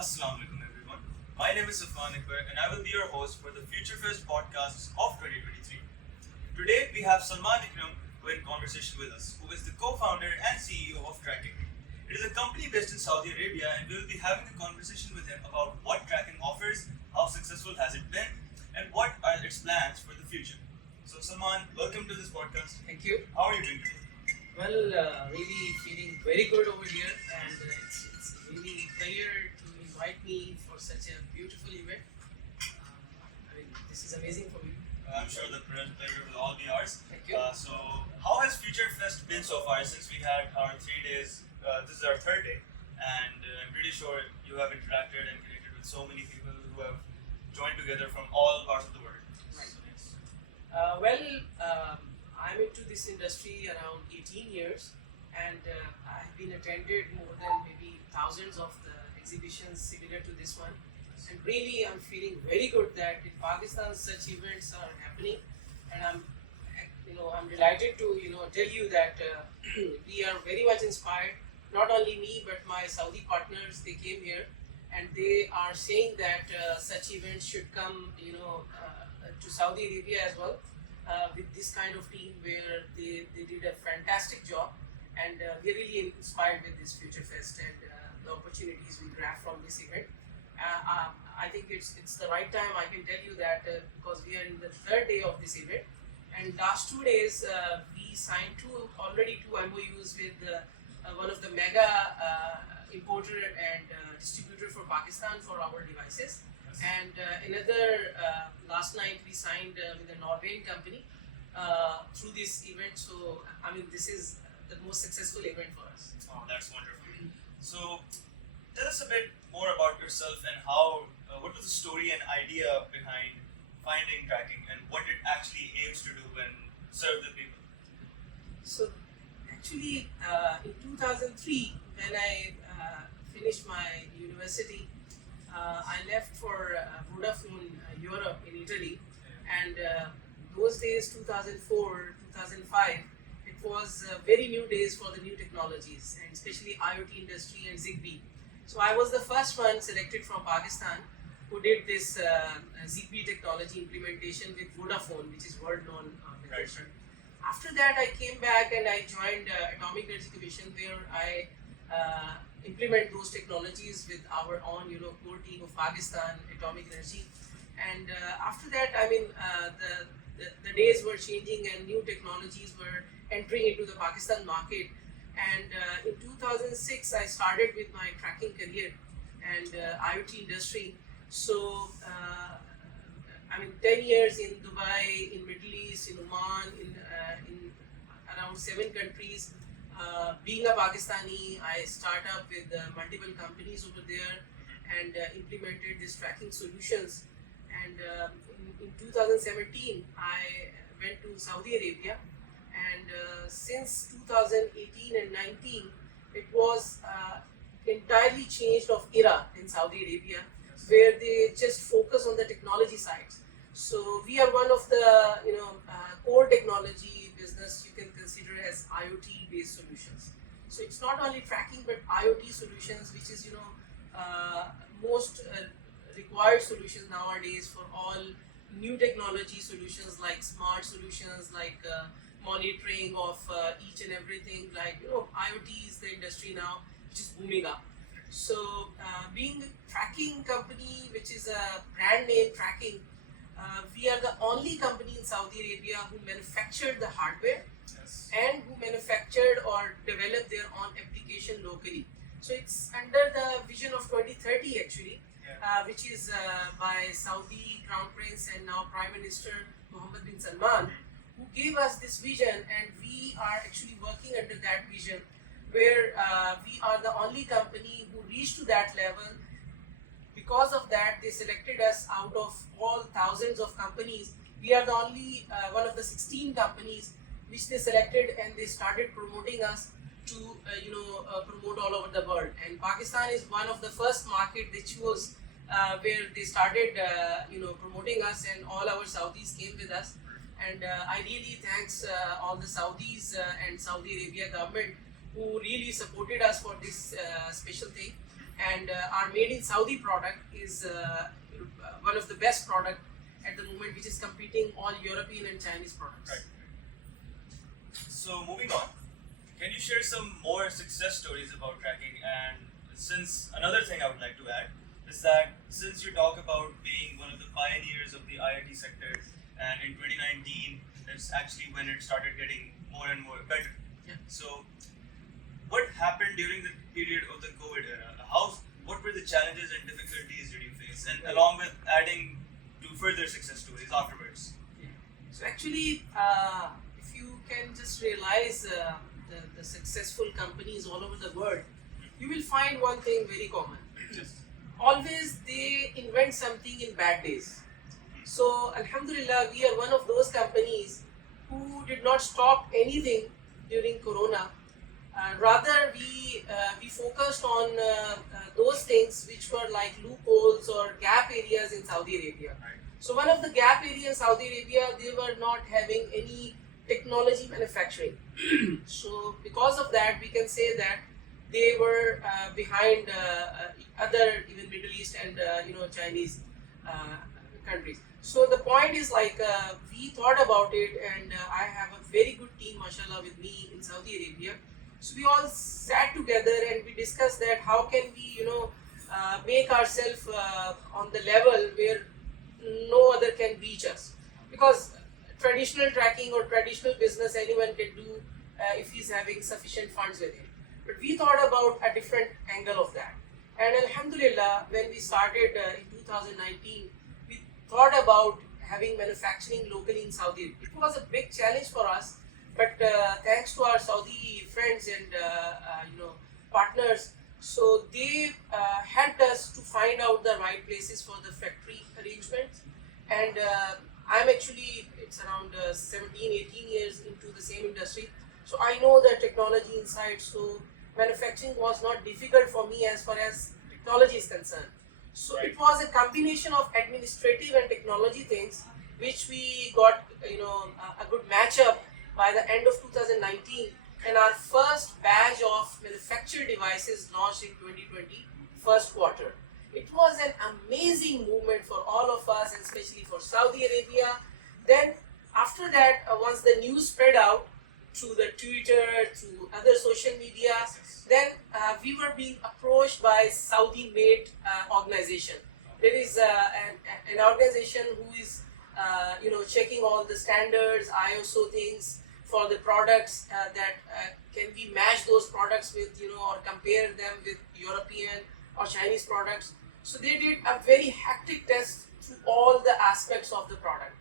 Assalamu Alaikum everyone. My name is Salman Ikram and I will be your host for the Future Fest podcasts of 2023. Today we have Salman Ikram who in conversation with us, who is the co-founder and CEO of Tracking. It is a company based in Saudi Arabia and we will be having a conversation with him about what Tracking offers, how successful has it been, and what are its plans for the future. So Salman, welcome to this podcast. Thank you. How are you doing today? Well, really feeling very good over here, and it's really pleasure to invite me for such a beautiful event. This is amazing for me. I'm sure the pleasure will all be ours. Thank you. So, how has Future Fest been so far since we had our 3 days? This is our third day, and I'm pretty sure you have interacted and connected with so many people who have joined together from all parts of the world. Right. So, yes. I'm into this industry around 18 years, and I've been attended more than maybe thousands of the exhibitions similar to this one. And really, I'm feeling very good that in Pakistan such events are happening, and I'm delighted to tell you that we are very much inspired. Not only me, but my Saudi partners. They came here, and they are saying that such events should come, to Saudi Arabia as well. With this kind of team where they did a fantastic job, and we're really inspired with this Future Fest and the opportunities we grab from this event. I think it's the right time. I can tell you that because we are in the third day of this event, and last 2 days we signed already two MOUs with one of the mega importer and distributor for Pakistan for our devices. And another last night we signed with a Norwegian company through this event. So this is the most successful event for us. Oh, that's wonderful. So, tell us a bit more about yourself and how. What was the story and idea behind finding Tracking, and what it actually aims to do and serve the people? So actually, in 2003, when I finished my university, I left for Vodafone Europe in Italy, and those days, 2004, 2005, it was very new days for the new technologies, and especially IoT industry and Zigbee. So I was the first one selected from Pakistan who did this Zigbee technology implementation with Vodafone, which is world known. Right. After that, I came back and I joined Atomic Energy Commission, where I implement those technologies with our own, core team of Pakistan Atomic Energy. And after that, the days were changing and new technologies were entering into the Pakistan market. And in 2006, I started with my tracking career and IoT industry. So 10 years in Dubai, in Middle East, in Oman, in around 7 countries. Being a Pakistani, I start up with multiple companies over there and implemented these tracking solutions. And in 2017, I went to Saudi Arabia, and since 2018 and 19, it was entirely changed of era in Saudi Arabia, where they just focus on the technology sides. So we are one of the core technology business you can consider as IoT based solutions. So it's not only tracking but IoT solutions, which is most required solutions nowadays for all new technology solutions like smart solutions, like monitoring of each and everything. Like IoT is the industry now which is booming up. So being a tracking company, which is a brand name Tracking, we are the only company in Saudi Arabia who manufactured the hardware. Yes. And who manufactured or developed their own application locally. So it's under the vision of 2030 actually, which is by Saudi Crown Prince and now Prime Minister Mohammed bin Salman, who gave us this vision, and we are actually working under that vision, where we are the only company who reached to that level. Because of that, they selected us out of all thousands of companies. We are the only one of the 16 companies which they selected, and they started promoting us to promote all over the world. And Pakistan is one of the first market they chose where they started promoting us, and all our Saudis came with us. And I really thanks all the Saudis and Saudi Arabia government who really supported us for this special thing. and our made in Saudi product is one of the best product at the moment, which is competing all European and Chinese products. Right. So moving on, can you share some more success stories about tracking? And since another thing I would like to add is that since you talk about being one of the pioneers of the IoT sector, and in 2019, that's actually when it started getting more and more better. Yeah. So what happened during the period of the COVID era? What were the challenges and difficulties did you face? And along with adding to further success stories afterwards. So actually, if you can just realize the successful companies all over the world, you will find one thing very common. Yes. Always they invent something in bad days. So Alhamdulillah, we are one of those companies who did not stop anything during Corona. Rather, we focused on those things which were like loopholes or gap areas in Saudi Arabia. Right. So one of the gap areas in Saudi Arabia, they were not having any technology manufacturing. So because of that, we can say that they were behind other even Middle East and Chinese countries. So the point is like we thought about it, and I have a very good team, mashallah, with me in Saudi Arabia. So we all sat together and we discussed that how can we make ourselves on the level where no other can reach us, because traditional tracking or traditional business anyone can do if he's having sufficient funds with him. But we thought about a different angle of that, and Alhamdulillah, when we started in 2019, we thought about having manufacturing locally in Saudi. It was a big challenge for us, but thanks to our Saudi friends and partners, so they helped us to find out the right places for the factory arrangements. And I'm actually, it's around 17, 18 years into the same industry. So I know the technology inside. So manufacturing was not difficult for me as far as technology is concerned. So Right. it was a combination of administrative and technology things, which we got, a good matchup by the end of 2019. And our first batch of manufactured devices launched in 2020, first quarter. It was an amazing movement for all of us, and especially for Saudi Arabia. Then after that, once the news spread out through the Twitter, through other social media, then we were being approached by Saudi-made organization. There is an organization who is checking all the standards, ISO things for the products that can we match those products with or compare them with European or Chinese products. So they did a very hectic test through all the aspects of the product.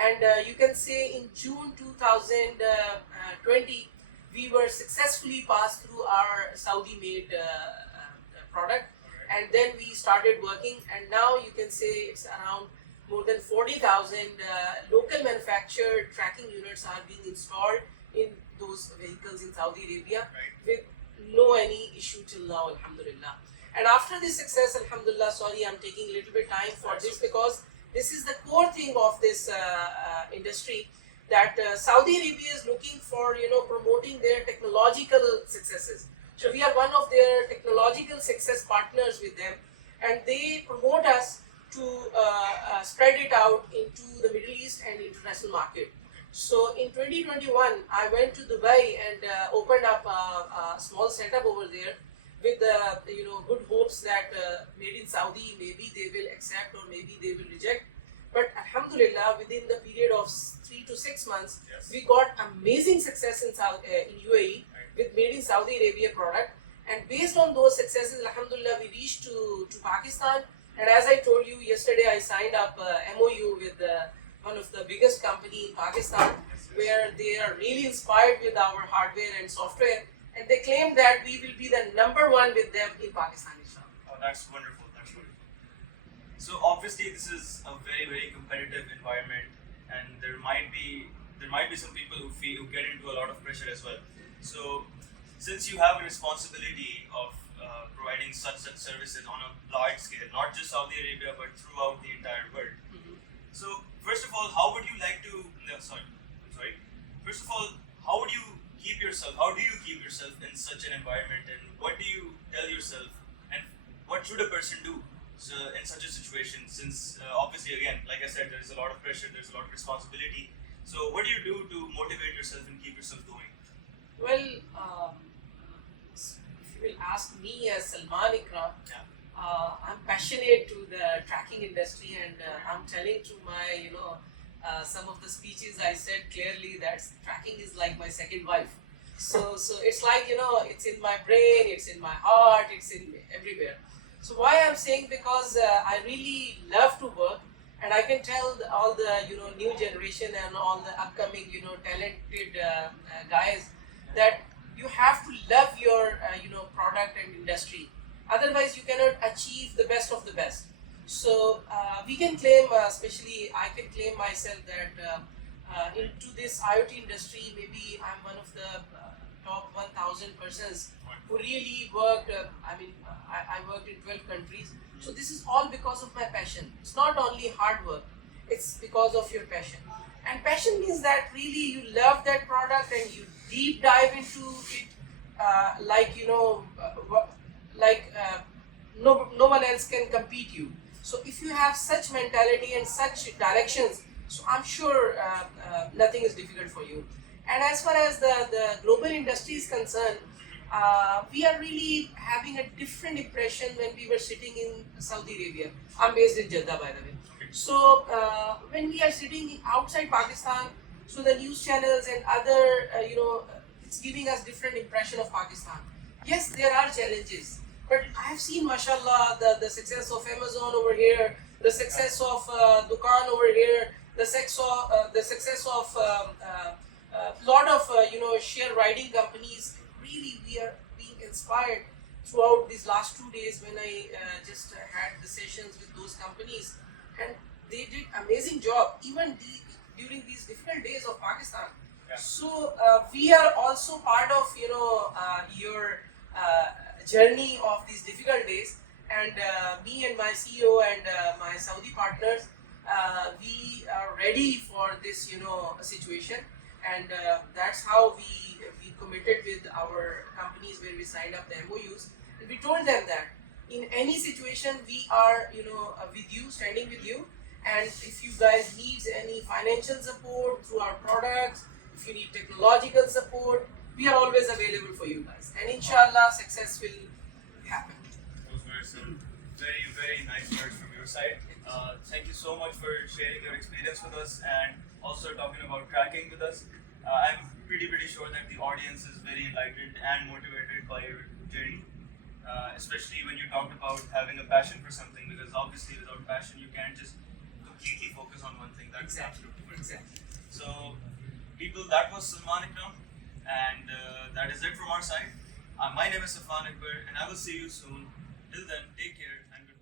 And you can say in June 2020, we were successfully passed through our Saudi-made product, and then we started working. And now you can say it's around more than 40,000 local manufactured tracking units are being installed in those vehicles in Saudi Arabia, with no any issue till now, alhamdulillah. And after this success, alhamdulillah, sorry, I'm taking a little bit time for this, because this is the core thing of this industry, that Saudi Arabia is looking for promoting their technological successes. So we are one of their technological success partners with them, and they promote us to spread it out into the Middle East and international market. So in 2021, I went to Dubai and opened up a small setup over there, with good hopes that made in Saudi, maybe they will accept or maybe they will reject. But alhamdulillah, within the period of 3 to 6 months, Yes. we got amazing success in UAE with made in Saudi Arabia product. And based on those successes, alhamdulillah, we reached to Pakistan. And as I told you yesterday, I signed up MOU with one of the biggest company in Pakistan, where they are really inspired with our hardware and software. And they claim that we will be the #1 with them in Pakistan, inshallah. Oh, that's wonderful. That's wonderful. So obviously, this is a very, very competitive environment, and there might be some people who get into a lot of pressure as well. So since you have a responsibility of providing such services on a large scale, not just Saudi Arabia but throughout the entire world. So first of all, how would you like to? No, sorry. First of all, how would you keep yourself? How do you keep yourself in such an environment, and what do you tell yourself? And what should a person do in such a situation? Since obviously, again, like I said, there's a lot of pressure, there's a lot of responsibility. So, what do you do to motivate yourself and keep yourself going? Well, if you will ask me as Salman Ikram, Yeah. I'm passionate to the tracking industry, and I'm telling to my, some of the speeches I said clearly that tracking is like my second wife. So it's like, it's in my brain, it's in my heart, it's in everywhere. So why I'm saying, because I really love to work, and I can tell all the new generation and all the upcoming talented guys that you have to love your product and industry. Otherwise, you cannot achieve the best of the best. So we can claim, especially I can claim myself that into this IoT industry, maybe I'm one of the top 1,000 persons who really worked. I worked in 12 countries. So this is all because of my passion. It's not only hard work; it's because of your passion. And passion means that really you love that product and you deep dive into it, like no one else can compete you. So if you have such mentality and such directions, so I'm sure nothing is difficult for you. And as far as the global industry is concerned, we are really having a different impression when we were sitting in Saudi Arabia. I'm based in Jeddah, by the way. So when we are sitting outside Pakistan, so the news channels and other, it's giving us different impression of Pakistan. Yes, there are challenges, but I have seen, mashallah, the success of Amazon over here, the success of Dukan over here, the success of lot of share riding companies. Really, we are being inspired throughout these last 2 days when I just had the sessions with those companies, and they did amazing job even during these difficult days of Pakistan. Yeah. So we are also part of your journey of these difficult days, and me and my CEO and my Saudi partners, we are ready for this situation, and that's how we committed with our companies where we signed up the MOUs, and we told them that in any situation we are with you, standing with you, and if you guys need any financial support through our products, if you need technological support, we are always available for you guys, and inshallah success will happen. Those were some very, very nice words from your side. Thank you so much for sharing your experience with us and also talking about tracking with us. I'm pretty sure that the audience is very enlightened and motivated by your journey, especially when you talked about having a passion for something, because obviously without passion you can't just completely focus on one thing. That's absolutely correct. Exactly. So, people, that was Salman Ikram, and that is it from our side. My name is Akram, and I will see you soon. Till then, take care and goodbye.